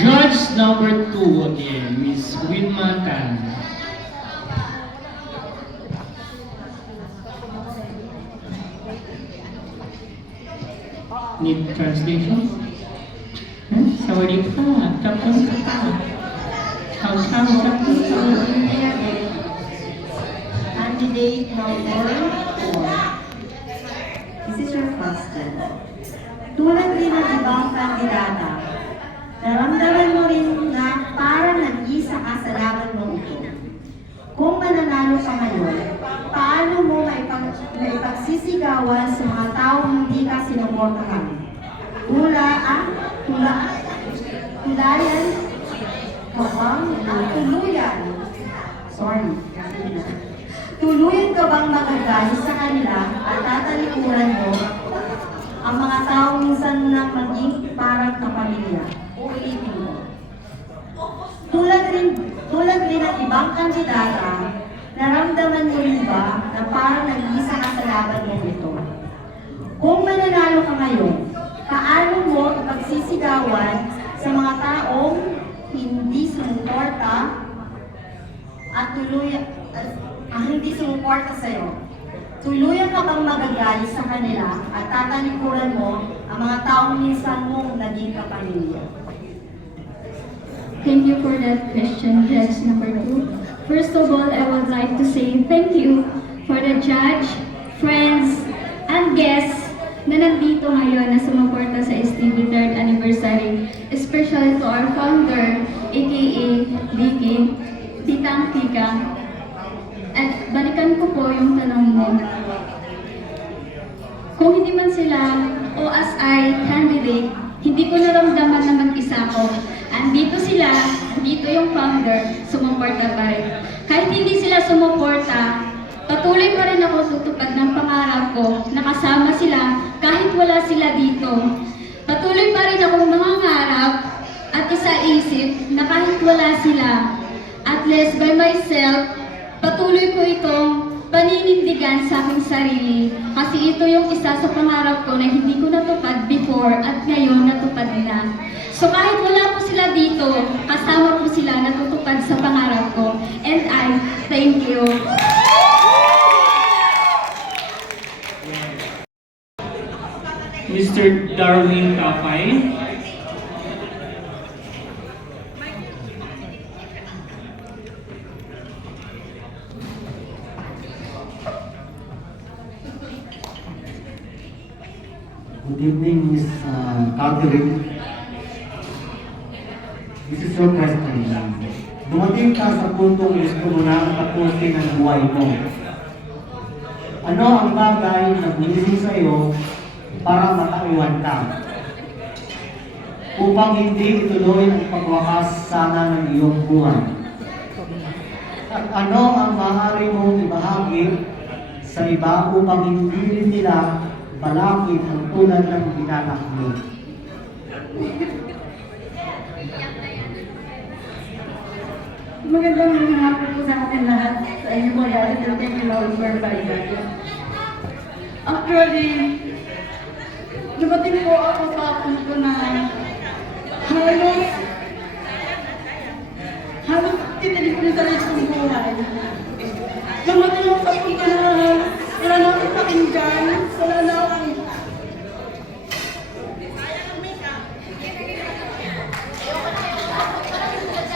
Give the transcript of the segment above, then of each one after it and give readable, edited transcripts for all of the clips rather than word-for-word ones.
Judge number 2 again, Miss Wilma Tan. Need translation? Sawadee ka, tapos ka. Candidate number 4. This is your question. Tulad din ng ibang kandidata, naramdaman mo rin na parang nag-isa ka sa laban mo ito. Kung mananalo ka ngayon, paano mo maipagsisigawan sa mga taong hindi ka sinuportahan? Tuluyan ka bang magagalit sa kanila at tatalikuran mo ang mga taong minsan mo nang maging parang kapamilya? Ulitin mo. Tulad rin ng ibang kandidata, naramdaman mo rin ba na parang nag-iisa ka sa laban mo ito? Kung mananalo ka ngayon, paano mo ipagsisigawan sa mga taong hindi sumuporta at hindi sumuporta sa'yo? Tuluyan ka bang magagalit sa kanila at tatalikuran mo ang mga taong minsan mong naging kapamilya? Thank you for that question, Judge number 2. First of all, I would like to say thank you for the judge, friends, and guests na nandito ngayon na sumuporta sa STV 3rd anniversary, especially to our founder, aka Vicky, Titang Kika. At balikan ko po yung tanong mo. Kung hindi man sila o as I candidate, hindi ko naramdaman na mag-isa ko. Andito sila, dito yung founder, sumuporta pa rin. Kahit hindi sila sumuporta, patuloy pa rin ako tutupad ng pangarap ko na kasama sila kahit wala sila dito. Patuloy pa rin akong mangangarap at isa-isip na kahit wala sila, at least by myself, patuloy ko itong paninindigan sa aking sarili kasi ito yung isa sa pangarap ko na hindi ko natupad before at ngayon natupad na. So kahit wala po sila dito, kasama po sila natutupad sa pangarap ko. And I thank you. Mr. Darwin Kapay. Good evening, Ms. Catherine. This is your question. Dumating ka sa puntong gusto mo na tapusin ang buhay mo. Ano ang bagay na gumising sa iyo para mataiwan ka? Upang hindi ituloy ang pagwakas sana ng iyong buhay. At ano ang maaari mong ibahagi sa iba upang hindi rin nila balakid ang tulad ng binanak mo? Magandang hapon po sa atin lahat sa inyo po yan. Thank you Lord for Bible. Actually, dumating po ako sa punto na halos titilig ko sa isang buhay. Dumating ako sa punto na wala na akong pakinggan, wala na akong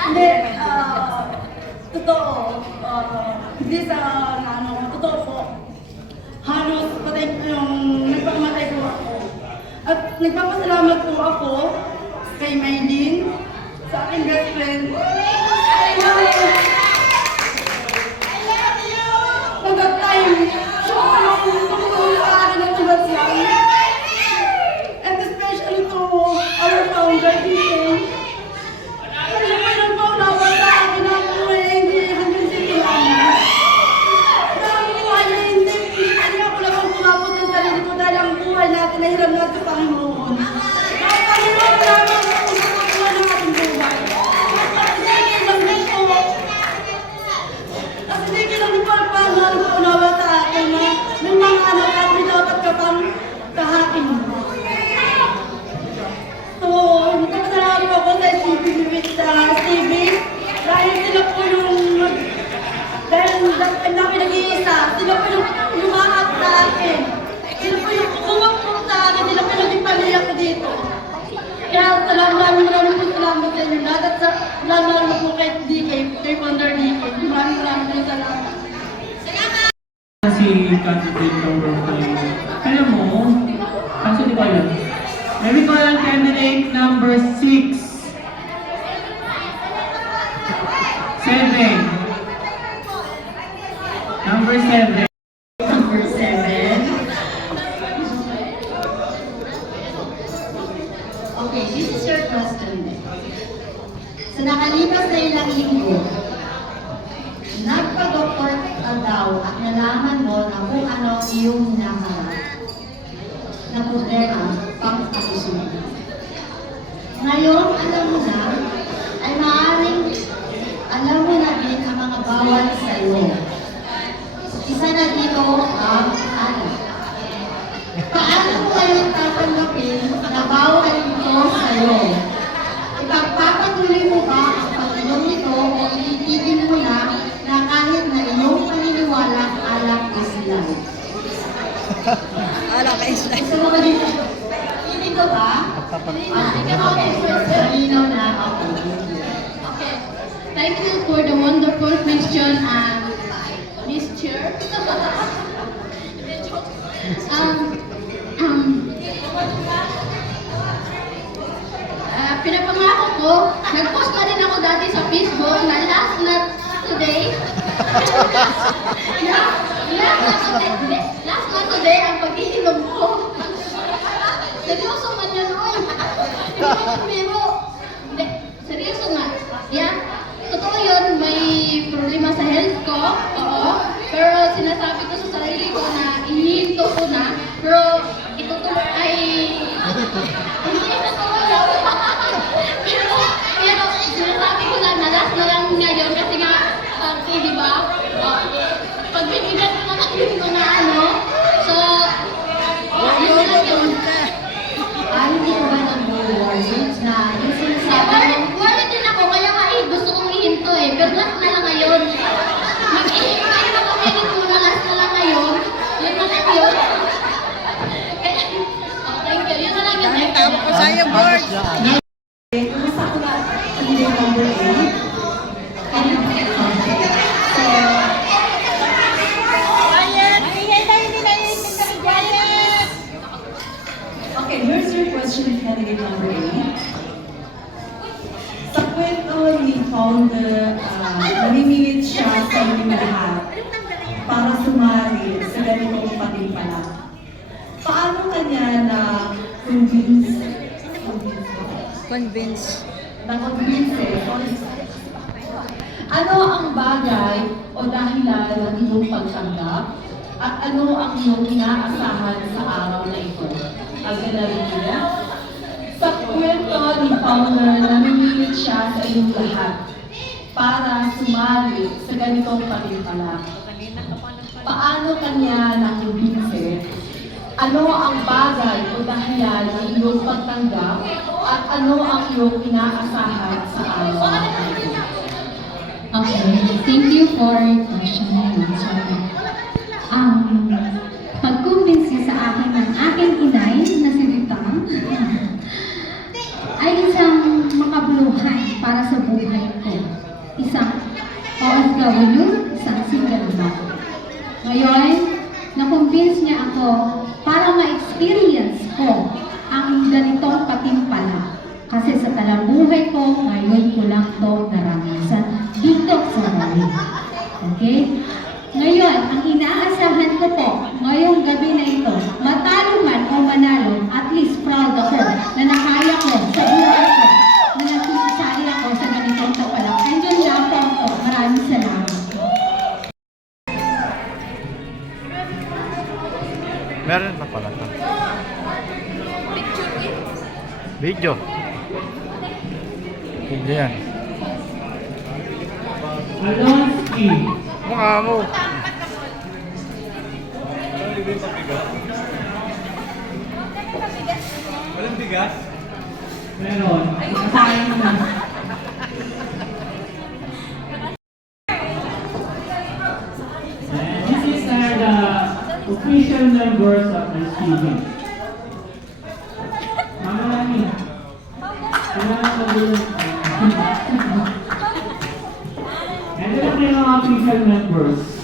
hindi, totoo, hindi sa totoo po. Halos patay yung nagpakamatay po ako. At nagpapasalamat po ako kay Maylin, sa aking best friend. Hanggang time, siya ko yung tumutulong sa akin ng tulad siya. And especially to our founder, Vicky. Kasi po yung paunawa sa akin na buhay na hindi hanggang sinulaan. Na ang buhay na hindi ako lang ang pumapos ng sarili ko dahil ang buhay natin na hiram natin sa Panginoon. Ang Panginoon lamang ang pagkakakuha ng ating buhay. At hindi lang dito. At hindi lang dito ang Panginoon paunawa sa akin na ng mga anak natin dapat ka pang ang laki nag-iisa. Sila po yung lumahat sa akin. Sila po yung kumapong sa akin. Sila po yung naging pamilya ko dito. Kaya maraming salamat sa inyo lahat. At lalo po kay DK, kay Wonder DK. Maraming salamat. Si candidate number 5. Alam mo, kaso di ba yun? May we call ang candidate number 6. 7. Number 7. Number 7. Okay, this is your question then. Sa nakalipas na ilang linggo, nagpa-doktor ka daw at nalaman mo na kung ano iyong hinaharap na problema pang kalusugan. Ngayon, alam mo na, ay maaaring alam mo na din ang mga bawal sa iyo. Isa na dito ang ano. Paano mo ngayon tatanggapin na bawal ito sa iyo? Ipagpapatuloy mo ba ang pag-inom nito o itigil mo na kahit na iyong paniniwala alam is life? Ala ka isla. Gusto mo ba dito? Hindi ko ba? Malinaw na ako. Okay. Thank you for the wonderful question, Miss Chair. Pinapangako ko, nag-post na rin ako dati sa Facebook na last na today. Last na today ang pag-iinom ko. Seryoso man yan, oy. Pero, hindi, seryoso nga. Yeah, totoo yun, may problema sa health ko, oo. Pero sinasabi ko sa sarili ko na ihinto ko na, pero itutuloy ay... Hindi totoo yun. pero sinasabi ko lang na last na lang ngayon kasi nga, di ba? Pagbibigyan ko na lang yung mga ano. So, yun lang yun. Hindi ko ba nag-worried na yung sinasabi mo? Worried din ako, kaya nga gusto kong ihinto eh. Pero last na lang ngayon. Mag-ihinto na kumilit ko na last na lang ngayon. Yun na lang yun. Thank you. Yun na lang yun. Tama ko sa'yo, board. Kumusta ko na candidate number 8? Okay, here's your question, candidate number 8. Sa kwento ni founder, namimilit siya sa inyong lahat para sumali sa ganitong patimpala. Paano kanya na-convince? Na-convince ano ang bagay o dahilan ng iyong pagtanggap at ano ang iyong inaasahan sa araw na ito? Ang ganarito, sa kwento ni founder, namimilit siya sa iyong lahat para sumali sa ganitong patimpala. Paano kanya nakumbinse? Ano ang bagay o dahilan ng iyong pagtanggap at ano ang iyong inaasahan sa araw na ito? Okay, thank you for your question and answer. Pagkumbinsi sa akin ng aking inay na si Ritang ay isang makabuluhan para sa buhay ko. Isang OFW, isang single mom. Ngayon, nakumbins niya ako para ma-experience ko ang ganitong patimpala. Kasi sa talabuhay ko, ngayon ko lang ito naranasan dito sa Raleigh. Okay? Ngayon, ang inaasahan ko po, ngayong gabi na ito, matalo man o manalo, at least proud ako na nakaya ko sa buhay ko, na nagsusali ako sa ganitong tapalang. Ayun lang po ako. Maraming salamat. Meron pa pala ito. Video. Video yan. Alonski. Mukha mo. Walang bigas? Meron. Sayang na. And then ang mga official members.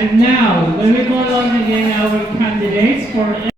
And now, when we call on again our candidates for